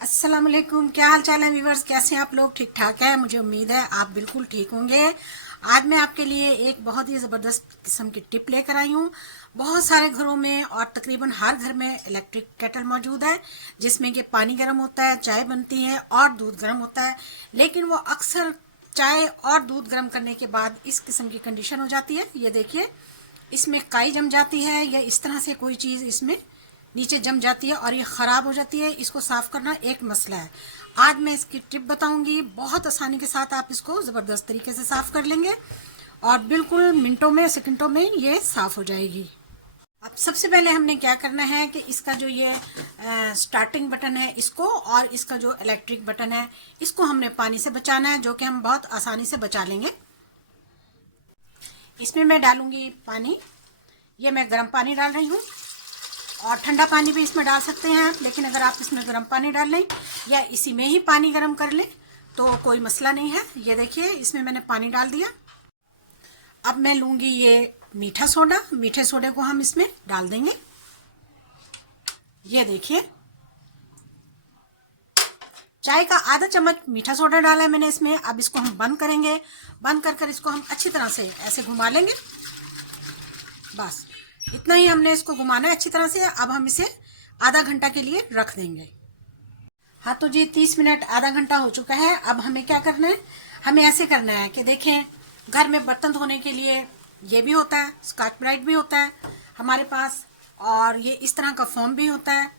अस्सलाम वालेकुम। क्या हाल चाल है व्यूवर्स, कैसे हैं आप लोग? ठीक ठाक है, मुझे उम्मीद है आप बिल्कुल ठीक होंगे। आज मैं आपके लिए एक बहुत ही ज़बरदस्त किस्म की टिप लेकर आई हूँ। बहुत सारे घरों में और तकरीबन हर घर में इलेक्ट्रिक केटल मौजूद है, जिसमें कि पानी गर्म होता है, चाय बनती है और दूध गर्म होता है। लेकिन वो अक्सर चाय और दूध गर्म करने के बाद इस किस्म की कंडीशन हो जाती है। ये देखिए, इसमें काई जम जाती है या इस तरह से कोई चीज़ इसमें नीचे जम जाती है और ये ख़राब हो जाती है। इसको साफ़ करना एक मसला है। आज मैं इसकी टिप बताऊंगी, बहुत आसानी के साथ आप इसको ज़बरदस्त तरीके से साफ़ कर लेंगे और बिल्कुल मिनटों में सेकंडों में ये साफ़ हो जाएगी। अब सबसे पहले हमने क्या करना है कि इसका जो ये स्टार्टिंग बटन है इसको और इसका जो इलेक्ट्रिक बटन है इसको हमने पानी से बचाना है, जो कि हम बहुत आसानी से बचा लेंगे। इसमें मैं डालूंगी पानी। ये मैं गर्म पानी डाल रही हूँ और ठंडा पानी भी इसमें डाल सकते हैं आप, लेकिन अगर आप इसमें गर्म पानी डाल लें या इसी में ही पानी गर्म कर लें तो कोई मसला नहीं है। ये देखिए, इसमें मैंने पानी डाल दिया। अब मैं लूंगी ये मीठा सोडा। मीठे सोडे को हम इसमें डाल देंगे। ये देखिए, चाय का आधा चम्मच मीठा सोडा डाला है मैंने इसमें। अब इसको हम बंद करेंगे। बंद कर इसको हम अच्छी तरह से ऐसे घुमा लेंगे। बस इतना ही हमने इसको घुमाना है अच्छी तरह से। अब हम इसे आधा घंटा के लिए रख देंगे। हाँ तो जी, 30 मिनट आधा घंटा हो चुका है। अब हमें क्या करना है, हमें ऐसे करना है कि देखें, घर में बर्तन धोने के लिए ये भी होता है, स्कॉच ब्राइट भी होता है हमारे पास, और ये इस तरह का फोम भी होता है,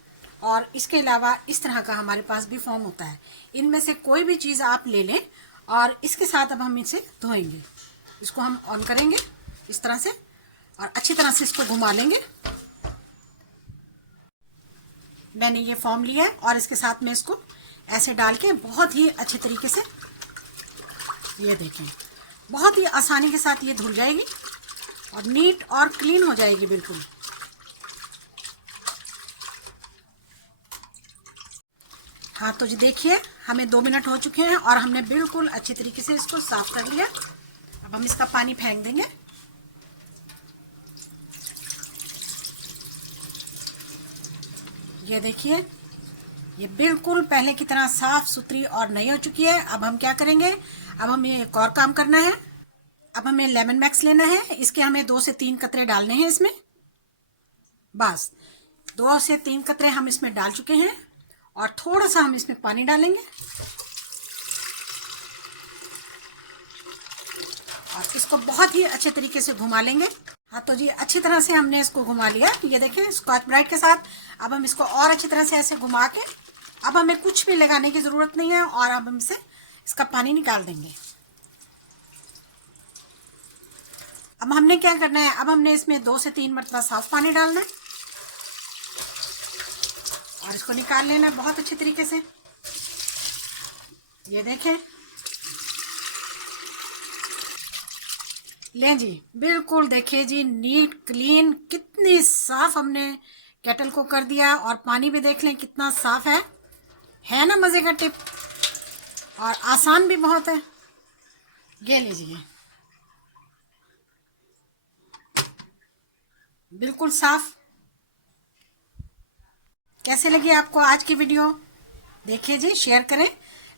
और इसके अलावा इस तरह का हमारे पास भी फोम होता है। इनमें से कोई भी चीज़ आप ले लें और इसके साथ अब हम इसे धोएंगे। इसको हम ऑन करेंगे इस तरह से और अच्छी तरह से इसको घुमा लेंगे। मैंने ये फॉर्म लिया है और इसके साथ में इसको ऐसे डाल के बहुत ही अच्छे तरीके से, ये देखें, बहुत ही आसानी के साथ ये धुल जाएगी और नीट और क्लीन हो जाएगी बिल्कुल। हाँ तो जी देखिए, हमें 2 मिनट हो चुके हैं और हमने बिल्कुल अच्छी तरीके से इसको साफ कर लिया। अब हम इसका पानी फेंक देंगे। ये देखिए, ये बिल्कुल पहले की तरह साफ सुथरी और नई हो चुकी है। अब हम क्या करेंगे, अब हमें एक और काम करना है। अब हमें लेमन मैक्स लेना है। इसके हमें 2 से 3 कतरे डालने हैं इसमें। बस 2 से 3 कतरे हम इसमें डाल चुके हैं और थोड़ा सा हम इसमें पानी डालेंगे और इसको बहुत ही अच्छे तरीके से घुमा लेंगे। हाँ तो जी, अच्छी तरह से हमने इसको घुमा लिया। ये देखिए, स्कॉच ब्राइट के साथ। अब हम इसको और अच्छी तरह से ऐसे घुमा के, अब हमें कुछ भी लगाने की जरूरत नहीं है और अब हम इसे इसका पानी निकाल देंगे। अब हमने क्या करना है, अब हमने इसमें 2 से 3 मरतबा साफ पानी डालना है और इसको निकाल लेना है बहुत अच्छी तरीके से। ये देखें, लें जी, बिल्कुल देखिए जी, नीट क्लीन, कितनी साफ हमने केटल को कर दिया और पानी भी देख लें कितना साफ है ना। मजे का टिप और आसान भी बहुत है। ये लीजिए, बिल्कुल साफ। कैसे लगी आपको आज की वीडियो? देखिए जी, शेयर करें,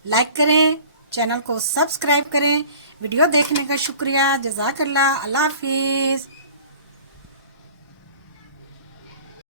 लाइक करें, चैनल को सब्सक्राइब करें। वीडियो देखने का शुक्रिया। जज़ाकल्लाह। अल्लाह हाफिज़।